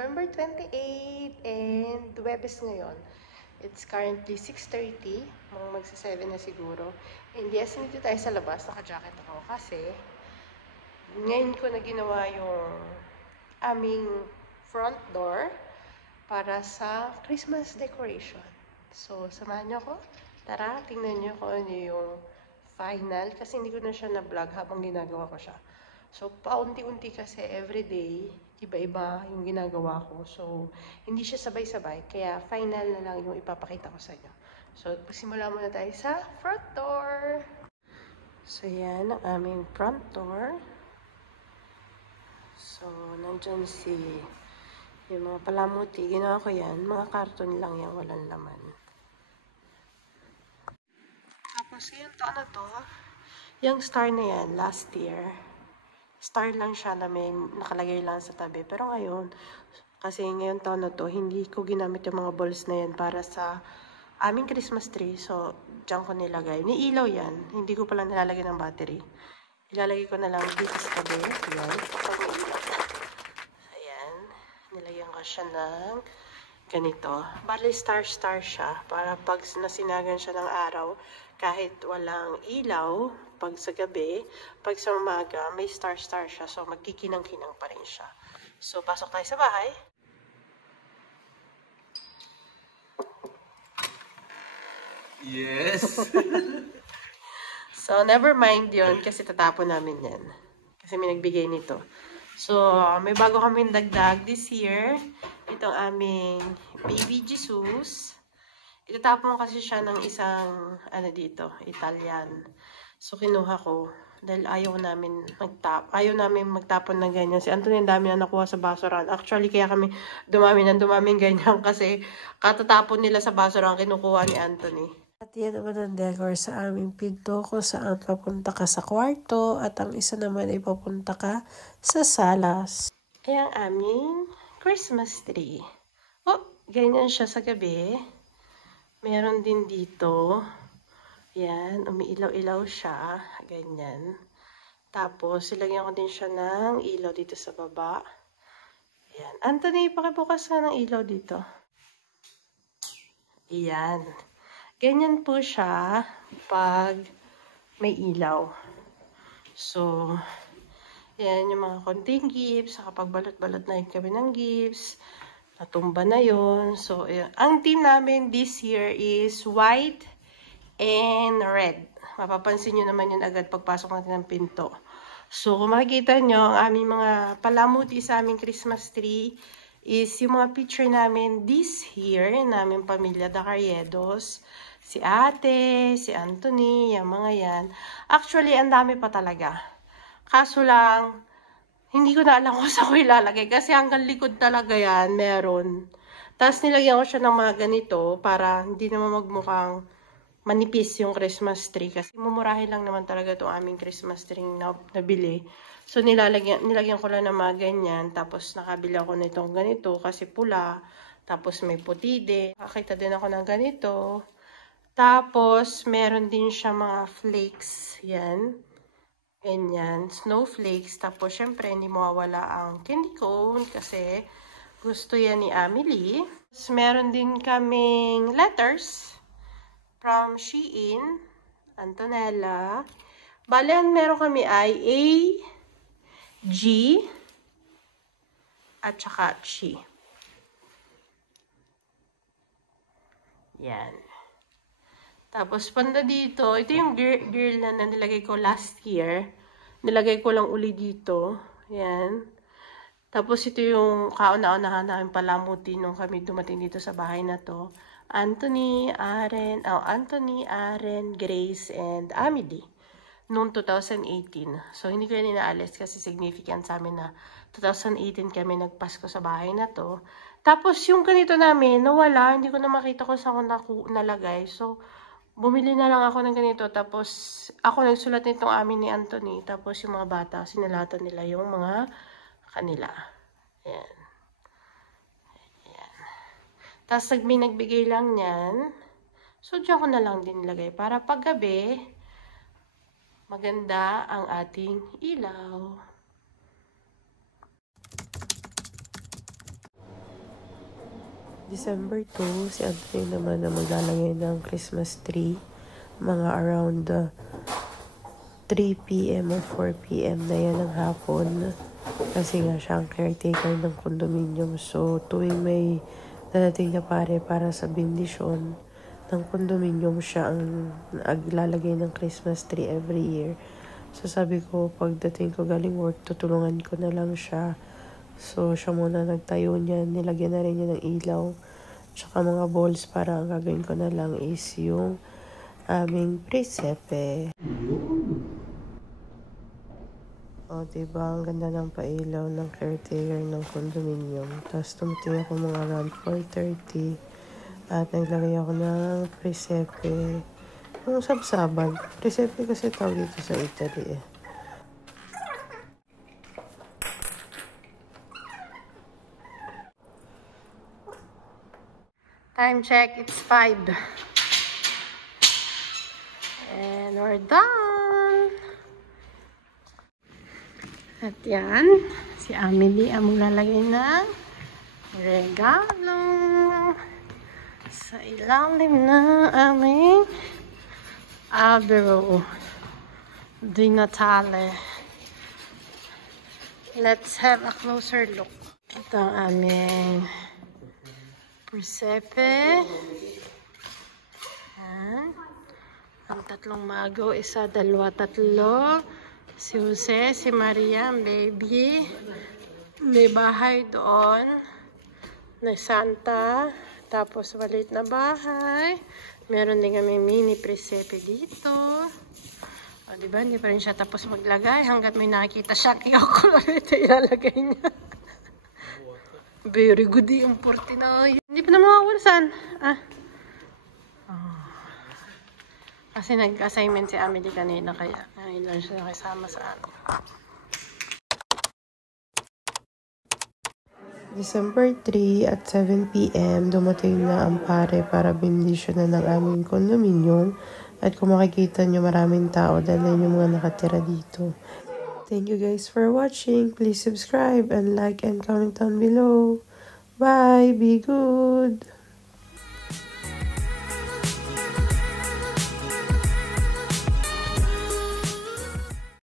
November 28 and Webes ngayon. It's currently 6:30, mga magsa-7 na siguro. And yes, nandito tayo sa labas, naka-jacket ako kasi ngayon ko na ginawa yung aming front door para sa Christmas decoration. So, samahan niyo ako. Tara, tingnan niyo kung ano yung final kasi hindi ko na siya na-vlog habang ginagawa ko siya. So, paunti-unti kasi everyday, iba-iba yung ginagawa ko. So, hindi siya sabay-sabay. Kaya, final na lang yung ipapakita ko sa inyo. So, pagsimula muna tayo sa front door. So, yan ang aming front door. So, nandyan yung mga palamuti. Ginawa ko yan. Mga karton lang yan. Walang laman. Tapos, yung taon na to, yung star na yan, last year, star lang siya na may nakalagay lang sa tabi. Pero ngayon, kasi ngayon taon na to, hindi ko ginamit yung mga balls na yan para sa aming Christmas tree. So, dyan ko nilagay. Niilaw yan. Hindi ko pala nilalagay ng battery. Ilalagay ko na lang dito sa tabi. Ayan. Kapag may ilaw. Ayan. Nilagyan ko siya ng ganito. Bali, star-star siya. Para pag nasinagan siya ng araw, kahit walang ilaw, pag sa gabi, pag sa umaga, may star-star siya. So, magkikinang-kinang pa rin siya. So, pasok tayo sa bahay. Yes! So, never mind yun kasi tatapon namin yan. Kasi may nagbigay nito. So, may bago kaming dagdag this year. Itong aming baby Jesus. Itatapon kasi siya ng isang, dito, Italian. So, kinuha ko. Dahil ayaw namin magtapon ng ganyan. Si Anthony ang dami na nakuha sa basuran. Actually, kaya kami dumami ganyan kasi katatapon nila sa basuran kinukuha ni Anthony. At yan naman ang decor sa aming pinto kung saan papunta ka sa kwarto at ang isa naman ay papunta ka sa salas. Kaya ang aming Christmas tree. Oh, ganyan siya sa gabi. Meron din dito. Yan, umiilaw-ilaw siya. Ganyan. Tapos, ilagyan ko din siya ng ilaw dito sa baba. Yan. Anthony, pakibukas nga ng ilaw dito. Yan. Ganyan po siya pag may ilaw. So, yan yung mga konting gifts. Kapag balot-balot na kami ng gifts. Natumba na yon. So, ang team namin this year is white and red. Mapapansin nyo naman yun agad pagpasok natin ng pinto. So, kung makikita nyo, ang aming mga palamuti sa aming Christmas tree is yung mga picture namin this year, naming pamilya, the Carriedos. Si ate, si Anthony, yung mga yan. Actually, ang dami pa talaga. Kaso lang, hindi ko na alam kung saan ko ilalagay. Kasi hanggang likod talaga yan, meron. Tapos nilagyan ko siya ng mga ganito para hindi naman magmukhang manipis yung Christmas tree. Kasi mumurahin lang naman talaga itong aming Christmas tree na nabili. So nilagyan ko lang ng mga ganyan. Tapos nakabili ako nitong ganito kasi pula. Tapos may puti din. Nakakita din ako ng ganito. Tapos meron din siya mga flakes. Yan. Ganyan, snowflakes. Tapos, syempre, hindi mawawala ang candy cone kasi gusto yan ni Amelie. Tapos, meron din kaming letters from Shein, Antonella. Bale, ang meron kami ay A, G, at saka Chi. Yan. Tapos, panda dito, ito yung girl na nilagay ko last year. Nilagay ko lang uli dito. Yan. Tapos, ito yung kauna-unahan namin palamuti nung kami dumating dito sa bahay na to. Anthony, Aren, Grace, and Amelie. Noong 2018. So, hindi ko yan inaalis kasi significant sa amin na 2018 kami nagpasko sa bahay na to. Tapos, yung ganito namin, nawala. Hindi ko na makita kung saan ko nalagay. So, bumili na lang ako ng ganito. Tapos, ako nagsulat nitong amin ni Anthony. Tapos, yung mga bata, sinalatan nila yung mga kanila. Ayan. Ayan. Tapos, may nagbigay lang yan. So, dyan ko na lang din nilagay. Para paggabi, maganda ang ating ilaw. December 2, si Anthony naman na maglalagay ng Christmas tree. Mga around 3 p.m. or 4 p.m. na yan ng hapon. Kasi nga siya ang caretaker ng condominium. So, tuwing may dadating na pare para sa bendisyon ng condominium, siya ang naglalagay ng Christmas tree every year. So, sabi ko, pagdating ko galing work, tutulungan ko na lang siya. So, siya muna nagtayo niyan. Nilagyan na rin niya ng ilaw. Tsaka mga balls para ang gagawin ko na lang is yung aming presepe. O, diba? Ang ganda ng pailaw ng caretaker ng condominium. Tapos, tumiting ako mga around 4:30. At naglagay ako ng presepe. Yung sabsaban. Presepe kasi tawag dito sa Italy eh. Time check, it's 5. And we're done. At yan, si Amelie ang maglalagay ng regalo sa ilalim ng aming albero di Natale. Let's have a closer look. Ito ang aming presepe. Yan. Ang tatlong mago, isa, dalawa, tatlo. Si Jose, si Maria, ang baby. May bahay doon na Santa. Tapos maliit na bahay. Meron din kami mini presepe dito. O, diba? Hindi pa rin siya tapos maglagay. Hanggat may nakikita siya, kiyoko ulit ilalagay niya. Very good yung Portinoy. Hindi pa na mawawalasan. Kasi nag-assignment si Amelie kanina, kaya ngayon lang siya nakisama sa amin. December 3 at 7 p.m. dumating na ang pare para bendisyon na ng aming condominium. At kung makikita nyo, maraming tao dahil yung mga nakatira dito. Thank you guys for watching. Please subscribe and like and comment down below. Bye. Be good.